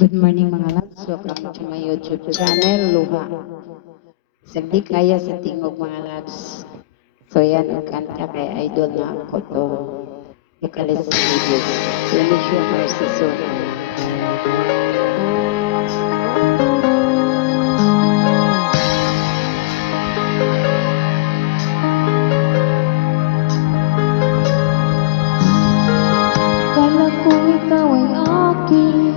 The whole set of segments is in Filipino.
Good morning mga lods. Welcome to my YouTube channel, Luha. Sagdi kaya sa tingog mga lods. So yan, ang kanta kay idol na ako to. Ikalis videos. Finish your mercy soon. Kala ko ikaw ay akin,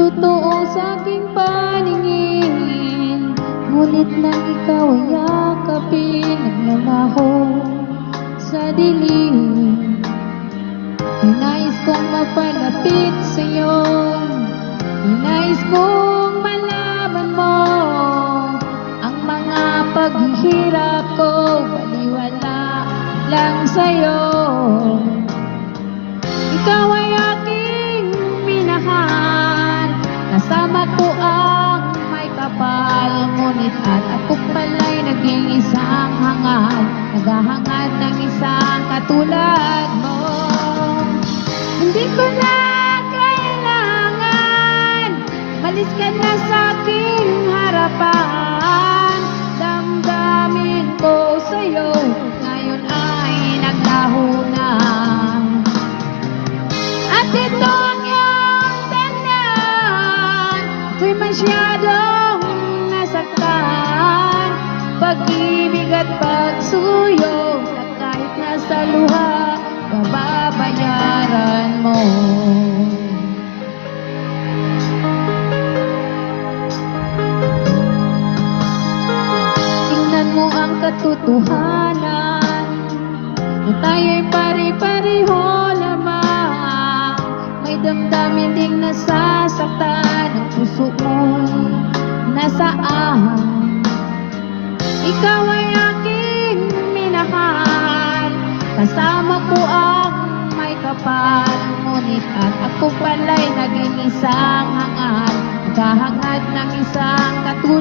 totoo sa aking paningin. Ngunit nang ikaw ay yakapin, naglalaho sa dilim. Nais kong mapalapit sa'yo, nais kong malaman mo ang mga paghihirap ko, baliwala lang sa'yo. Ikaw ay aking minahal, kasama ko ang may kapal. Ngunit at ako pala'y naging isang hangad, naghahangad ng isang katulad mo. Hindi ko na kailangan, malis ka na sa aking harapan. Damdamin ko sa'yo, ngayon ay naglaho na. At ito ang iyong tandaan, ako'y masyadong nasaktan. Pag-ibig at pagsuyo, na kahit nasa luha, mababayaran mo. Tingnan mo ang katotohanan, na tayo'y pare-pareho lamang. May damdamin ding nasasaktan, ang puso mo'y nasaan. Ikaw ay aking minahal, kasama ko ang may kapal. Ngunit at ako pala'y naging isang hangad, naghahangad ng isang katulad